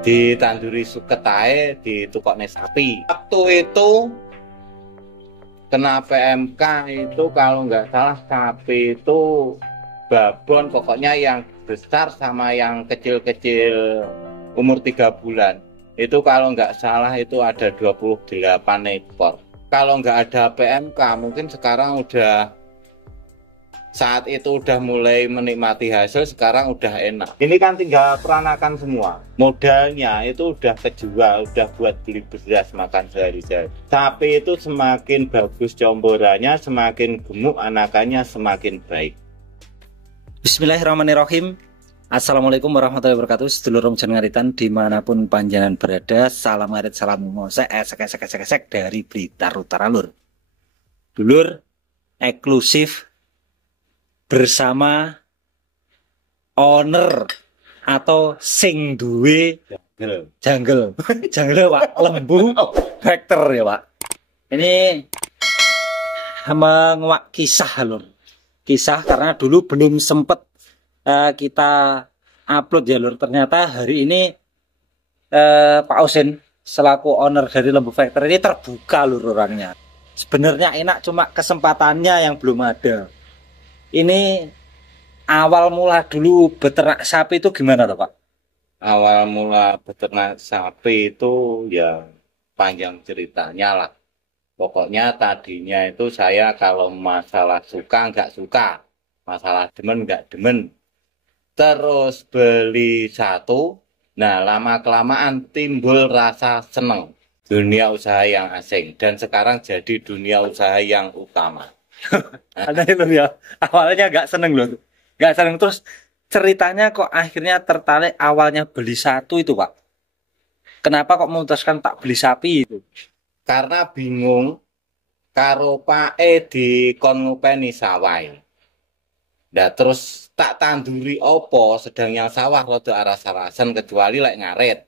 ditanduri suket ae ditukokne sapi. Waktu itu kena PMK itu kalau nggak salah sapi itu babon, pokoknya yang besar sama yang kecil-kecil umur 3 bulan. Itu kalau nggak salah itu ada 28 ekor. Kalau nggak ada PMK mungkin sekarang udah, saat itu udah mulai menikmati hasil, sekarang udah enak. Ini kan tinggal peranakan semua. Modalnya itu udah kejual, udah buat beli beras makan sehari-hari. Sapi itu semakin bagus comborannya, semakin gemuk anakannya, semakin baik. Bismillahirrahmanirrahim. Assalamualaikum warahmatullahi wabarakatuh. Sedulur Rong Ngaritan dimanapun panjenengan berada, salam ngarit, salam ngosek, esek dari Blitar Utara Lur. Dulur eksklusif bersama owner atau sing duwe jungle Pak, lembu factor ya Pak. Ini menguak kisah Lur. Kisah karena dulu belum sempet kita upload ya Lur. Ternyata hari ini Pak Osin selaku owner dari Lembu Factor ini terbuka Lur orangnya. Sebenarnya enak, cuma kesempatannya yang belum ada. Ini awal mula dulu beternak sapi itu gimana Pak? Awal mula beternak sapi itu ya panjang ceritanya lah. Pokoknya tadinya itu saya kalau masalah suka nggak suka, masalah demen nggak demen. Terus beli satu, nah lama-kelamaan timbul rasa seneng. Dunia usaha yang asing, dan sekarang jadi dunia usaha yang utama. Ada loh ya, awalnya nggak seneng loh, nggak seneng, terus ceritanya kok akhirnya tertarik. Awalnya beli satu itu Pak, kenapa kok memutuskan tak beli sapi itu? Karena bingung karo pae di kon ngupeni sawah. Nah terus tak tanduri opo, sedang yang sawah rada aras-arasan kecuali lek ngarit.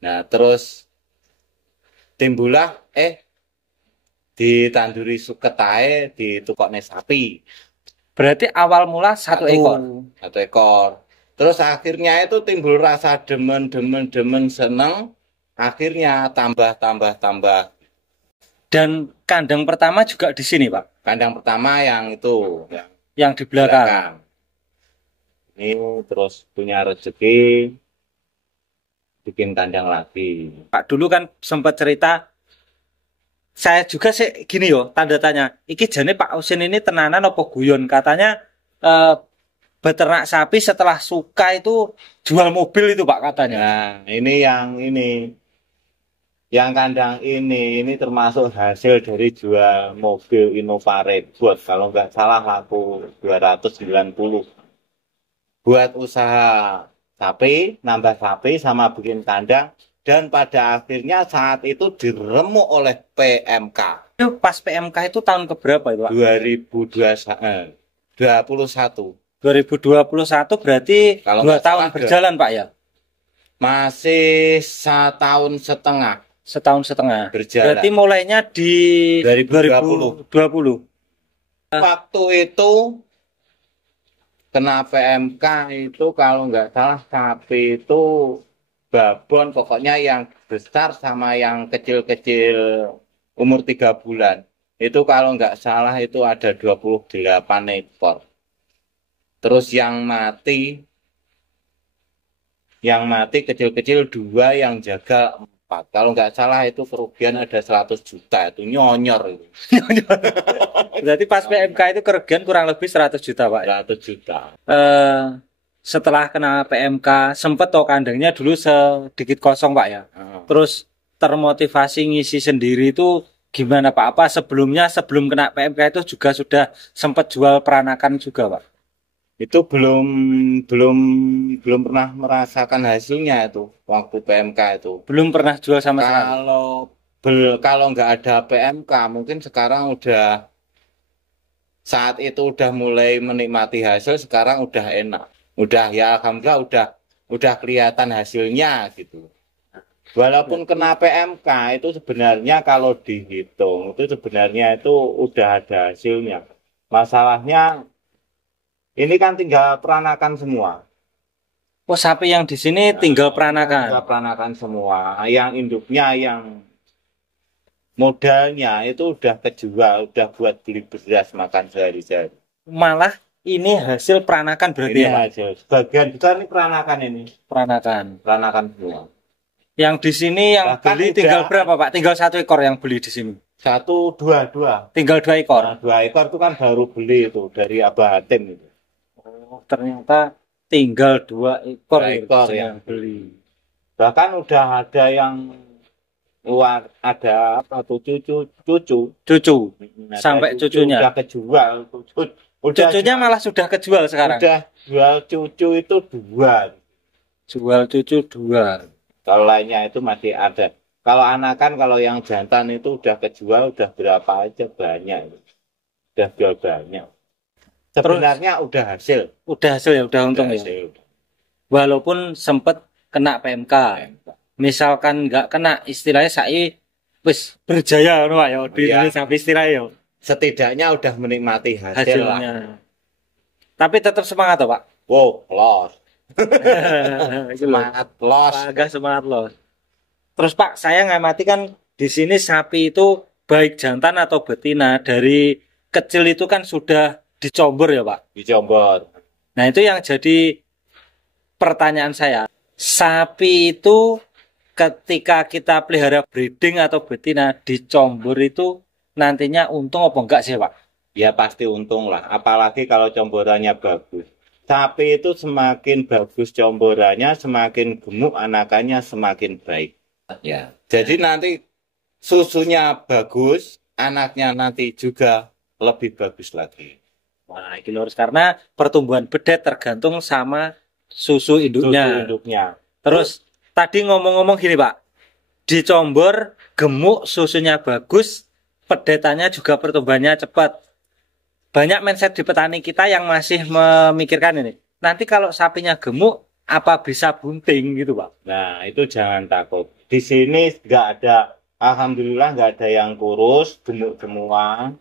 Nah terus timbulah ditanduri suket ae ditukokne sapi. Berarti awal mula satu ekor. Satu ekor. Terus akhirnya itu timbul rasa demen seneng. Akhirnya tambah. Dan kandang pertama juga di sini Pak. Kandang pertama yang itu, yang di belakang. Ini terus punya rezeki bikin kandang lagi. Pak dulu kan sempat cerita, saya juga sih gini yo, tanda tanya. Iki jane Pak Osin ini tenanan apa guyon? Katanya beternak sapi setelah suka itu jual mobil itu Pak katanya. Nah, ini yang kandang ini termasuk hasil dari jual mobil Innova Rebot. Kalau nggak salah laku 290. Buat usaha sapi, nambah sapi sama bikin kandang. Dan pada akhirnya saat itu diremuk oleh PMK. Itu pas PMK itu tahun keberapa itu Pak? 2021. 2021 berarti kalau 2 tahun berjalan Pak ya? Masih 1,5 tahun. Setahun setengah. Berjalan. Berarti mulainya di 2020. Waktu itu kena PMK itu kalau nggak salah sapi itu babon, pokoknya yang besar sama yang kecil-kecil umur 3 bulan. Itu kalau nggak salah itu ada 28 ekor. Terus yang mati kecil-kecil 2, yang jaga 4. Kalau nggak salah itu kerugian ada 100 juta, itu nyonyor itu. Berarti pas PMK itu kerugian kurang lebih 100 juta Pak. 100 juta. Setelah kena PMK sempet toh kandangnya dulu sedikit kosong Pak ya. Terus termotivasi ngisi sendiri itu gimana Pak? Apa sebelum kena PMK itu juga sudah sempat jual peranakan juga Pak? Itu belum pernah merasakan hasilnya itu waktu PMK itu. Belum pernah jual sama sekali. Kalau nggak ada PMK mungkin sekarang udah, saat itu udah mulai menikmati hasil, sekarang udah enak. Udah ya alhamdulillah udah kelihatan hasilnya gitu. Walaupun kena PMK itu sebenarnya kalau dihitung itu sebenarnya itu udah ada hasilnya. Masalahnya ini kan tinggal peranakan semua. Oh, sapi yang di sini tinggal peranakan. Tinggal peranakan semua. Yang induknya, yang modalnya itu udah kejual, udah buat beli beras makan sehari-hari. Malah ini hasil peranakan berarti Ini ya, Pak? hasil. Sebagian besar ini peranakan ini. Peranakan. Peranakan semua. Yang di sini yang Bahkan beli udah- tinggal berapa, Pak? Tinggal 1 ekor yang beli di sini. 1, 2, 2. Tinggal 2 ekor. Nah, 2 ekor itu kan baru beli itu dari Abah Hatim itu. Oh, ternyata tinggal 2 ekor, 2 ekor yang yang beli. Bahkan udah ada yang luar, ada apa tuh cucu. Cucu. Nah, Sampai cucu cucunya. udah kejual. Udah Cucunya malah sudah kejual sekarang. udah jual cucu itu 2. Jual cucu 2. Kalau lainnya itu masih ada. Kalau anakan, kalau yang jantan itu udah kejual, udah berapa aja banyak. Udah jual banyak. Sebenarnya udah hasil. Udah hasil ya, udah untung Udah ya. hasil. Walaupun sempet kena PMK. Misalkan nggak kena, istilahnya saya wis berjaya ngono Pak ya di Iya. Indonesia istilahnya ya. Setidaknya udah menikmati hasil lah. Hasilnya. Tapi tetap semangat toh, Pak. Wow, los. Itu loh. Semangat los. Agak semangat loh. Terus Pak, saya ngamati kan di sini sapi itu baik jantan atau betina dari kecil itu kan sudah dicombor ya Pak. Di Jombor. Nah itu yang jadi pertanyaan saya. Sapi itu ketika kita pelihara breeding atau betina dicombor itu nantinya untung apa enggak sih Pak? Ya pasti untung lah. Apalagi kalau comborannya bagus. Sapi itu semakin bagus comborannya, semakin gemuk anakannya semakin baik. Ya. Jadi nanti susunya bagus, anaknya nanti juga lebih bagus lagi. Wah, ini harus karena pertumbuhan bedet tergantung sama susu induknya. Susu induknya. Terus tadi ngomong-ngomong gini Pak, dicombor gemuk susunya bagus, pedetannya juga pertumbuhannya cepat. Banyak mindset di petani kita yang masih memikirkan ini. Nanti kalau sapinya gemuk, apa bisa bunting gitu Pak? Nah, itu jangan takut. Di sini nggak ada, alhamdulillah nggak ada yang kurus, gemuk semua.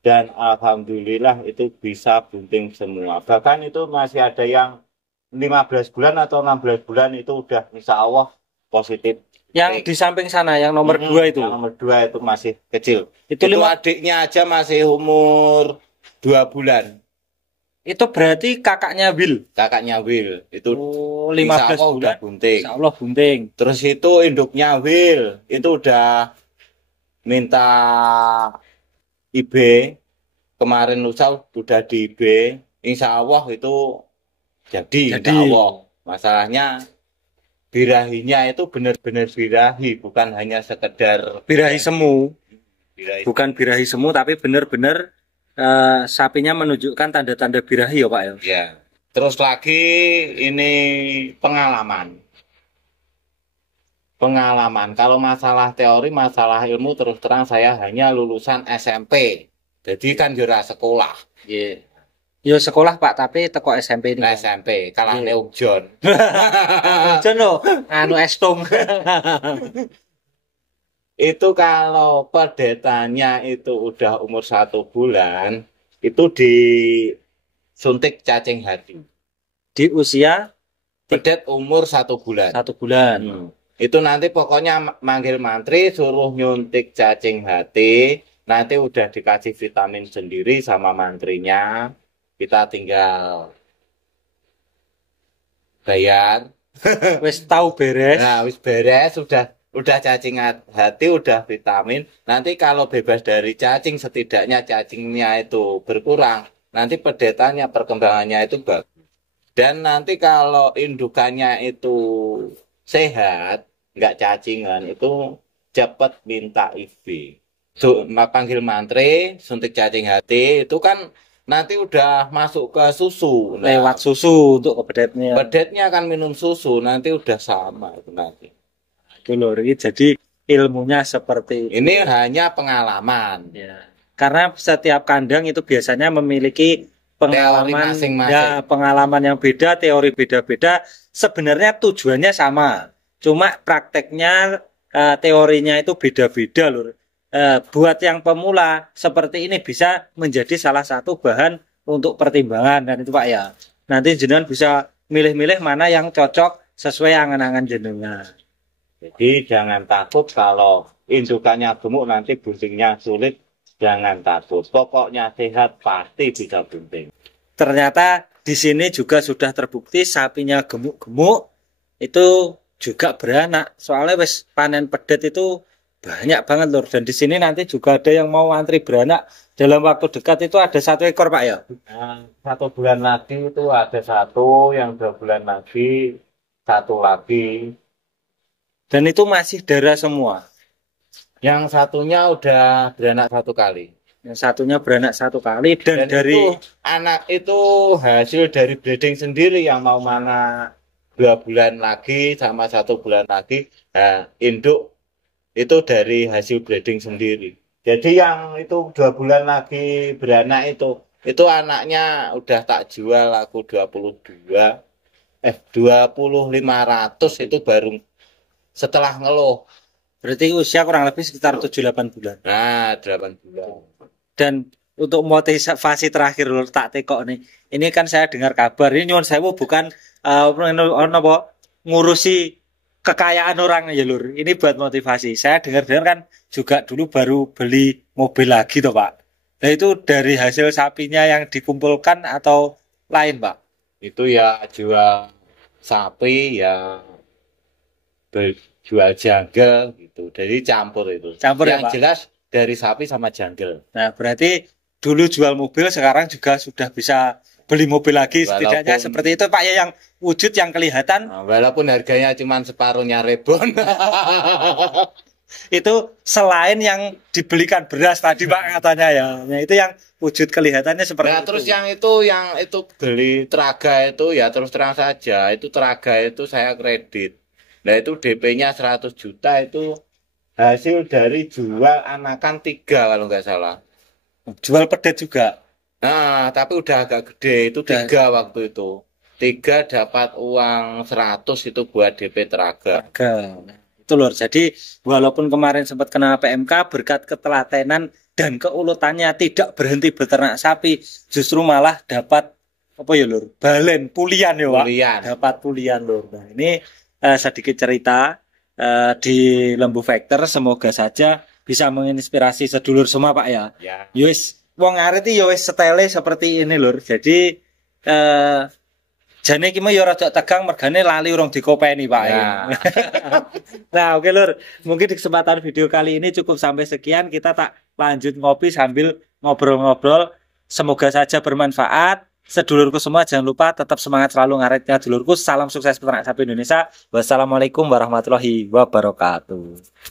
Dan alhamdulillah itu bisa bunting semua. Bahkan itu masih ada yang 15 bulan atau 16 bulan itu udah insya Allah positif. Yang di samping sana, yang nomor 2 itu. Yang nomor 2 itu masih kecil. Itu Itu lima- adiknya aja masih umur 2 bulan. Itu berarti kakaknya Will. Kakaknya Will. Itu Oh, insya 15 Allah udah bulan. bunting. Insya Allah bunting. Terus itu induknya Will. Itu udah minta IB. Kemarin lusa udah di IB. Insya Allah itu jadi. Jadi. Insya Allah. Masalahnya birahinya itu benar-benar birahi. Bukan hanya sekedar Birahi semu. birahi. Bukan birahi semu, tapi benar-benar sapinya menunjukkan tanda-tanda birahi ya Pak ya. Ya. Terus lagi ini pengalaman. Pengalaman. Kalau masalah teori, masalah ilmu terus terang saya hanya lulusan SMP. Jadi kan jura sekolah. Iya. Yo sekolah Pak, tapi teko SMP ini. Nah, SMP kalah Iya. Neuk John. Jono, anu estung. Itu kalau pedetannya itu udah umur 1 bulan, itu disuntik cacing hati. Di usia Pedet umur 1 bulan. 1 bulan. Itu nanti pokoknya manggil mantri suruh nyuntik cacing hati, nanti udah dikasih vitamin sendiri sama mantrinya, kita tinggal bayar. Wis tahu beres. Nah, wis beres, udah cacing hati, udah vitamin. Nanti kalau bebas dari cacing, setidaknya cacingnya itu berkurang. Nanti pedetannya, perkembangannya itu bagus. Dan nanti kalau indukannya itu sehat, nggak cacingan, itu cepat minta IB. Panggil mantri, suntik cacing hati, itu kan nanti udah masuk ke susu. Nah, Lewat susu untuk kebedetnya. pedetnya kan minum susu, nanti udah sama itu nanti. Itu loh, Ri. Jadi ilmunya seperti itu. Ini hanya pengalaman. Ya. Karena setiap kandang itu biasanya memiliki pengalaman, Teori masing-masing. ya, pengalaman yang beda, teori beda-beda. Sebenarnya tujuannya sama, cuma prakteknya, teorinya itu beda-beda loh. Buat yang pemula seperti ini bisa menjadi salah satu bahan untuk pertimbangan kan itu Pak ya. Nanti jenengan bisa milih-milih mana yang cocok sesuai angan-angan jenengan. Jadi jangan takut kalau indukannya gemuk nanti buntingnya sulit, jangan takut. Pokoknya sehat pasti bisa bunting. Ternyata di sini juga sudah terbukti sapinya gemuk-gemuk itu juga beranak. Soalnya wes panen pedet itu banyak banget lur. Dan di sini nanti juga ada yang mau antri beranak dalam waktu dekat itu ada 1 ekor Pak ya. Nah, 1 bulan lagi itu ada 1, yang 2 bulan lagi 1 lagi. Dan itu masih darah semua. Yang satunya udah beranak 1 kali. Yang satunya beranak 1 kali dan dari itu, anak itu hasil dari breeding sendiri yang mau mana 2 bulan lagi sama 1 bulan lagi. Nah, induk itu dari hasil breeding sendiri. Jadi yang itu 2 bulan lagi beranak itu anaknya udah tak jual aku 2500 itu baru setelah ngeluh. berarti usia kurang lebih sekitar 7-8 bulan. Nah, 8 bulan. Dan untuk motivasi terakhir lur tak tekok nih. Ini kan saya dengar kabar ini nyuwun sewu bukan ngurusi kekayaan orang ya lur. Ini buat motivasi. Saya dengar-dengar kan juga dulu baru beli mobil lagi toh Pak. Nah itu dari hasil sapinya yang dikumpulkan atau lain Pak? Itu ya jual sapi ya jual janggal gitu. Jadi campur itu. Campur ya, yang Pak? jelas dari sapi sama janggal. Nah berarti dulu jual mobil sekarang juga sudah bisa beli mobil lagi setidaknya seperti itu Pak ya yang wujud yang kelihatan. Nah, walaupun harganya cuma separuhnya Rebon. Itu selain yang dibelikan beras tadi Pak katanya ya. Nah, itu yang wujud kelihatannya seperti Nah, itu. terus yang itu beli teraga itu ya terus terang saja, itu teraga itu saya kredit. Nah, itu DP-nya 100 juta itu hasil dari jual anakan 3 kalau nggak salah. Jual pedet juga. Nah, tapi udah agak gede, itu 3 waktu itu. 3 dapat uang 100 itu buat DP teraga. Itu lur. Jadi walaupun kemarin sempat kena PMK berkat ketelatenan dan keulutannya tidak berhenti beternak sapi, justru malah dapat apa ya lur? Balen pulian ya Pak. Pulian. Dapat pulian lur. Nah, ini sedikit cerita di Lembu Factor, semoga saja bisa menginspirasi sedulur semua Pak ya. Ya. Yus wong arep iki ya wis setele seperti ini lur. Jadi jane iki mah ya rada tegang mergane lali urung dikopeni Pak. Ya. Nah, oke lur. Mungkin di kesempatan video kali ini cukup sampai sekian. Kita tak lanjut ngopi sambil ngobrol-ngobrol. Semoga saja bermanfaat. Sedulurku semua jangan lupa tetap semangat selalu ngaretnya dulurku. Salam sukses peternak sapi Indonesia. Wassalamualaikum warahmatullahi wabarakatuh.